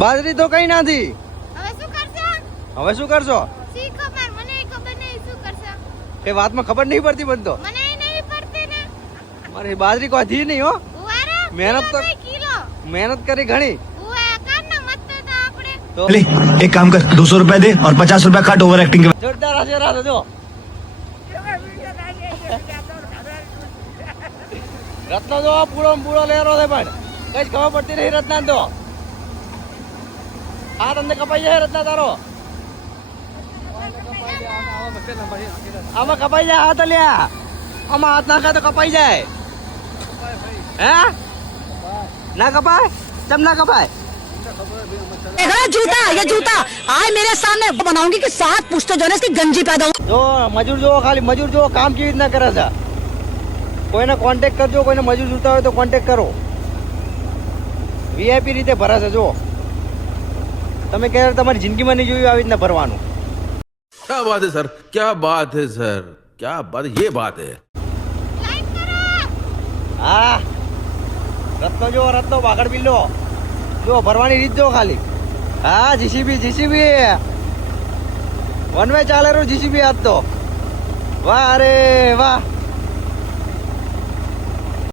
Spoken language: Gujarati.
બાજરી તો કઈ નથી. હવે શું કરશો? કે વાતમાં ખબર નહીં પડતી બનતો. મારી બાજરી કોઈ ધી નહીં હો. મહેનત કરી ઘણી. તો एक काम कर 200 रुपए दे और 50 रुपए काट ओवर एक्टिंग के। જોરદાર આશીર્વાદ જો. રત્ન જો પૂળો લેરો છે પણ કઈ જ ખબર પડતી નહીં રત્ના તો. આ તમને કપાઈ જાય રત્ના તારો. આમાં કપાઈ જાય હાથ લ્યા. આમાં હાથ નાખે તો કપાઈ જાય. હે ના કપાય? ચમ ના કપાય? जूता ये जूता आज मेरे सामने बनाऊंगी कि 7 पुश्तो जो है इसकी गंजी पैदा हो। જો મજૂર જો ખાલી મજૂર જો કામ કેવી રીતના કરે છે. કોઈને કોન્ટેક્ટ કરજો, કોઈને મજૂર જોતા હોય તો કોન્ટેક્ટ કરો. વીઆઈપી રીતે ભરે છે જો. તમે કહે તમારી જિંદગીમાં નહીં જોયું આવી રીતના ભરવાનું. क्या बात है सर, क्या बात है सर, क्या बात, ये बात है। હા રત્નો બાગડ બિલ્લો જો ભરવાની રીત જો ખાલી. હા જીસીબી વન વે ચાલે રહ્યું જીસીબી આજ તો. વાહ અરે વાહ.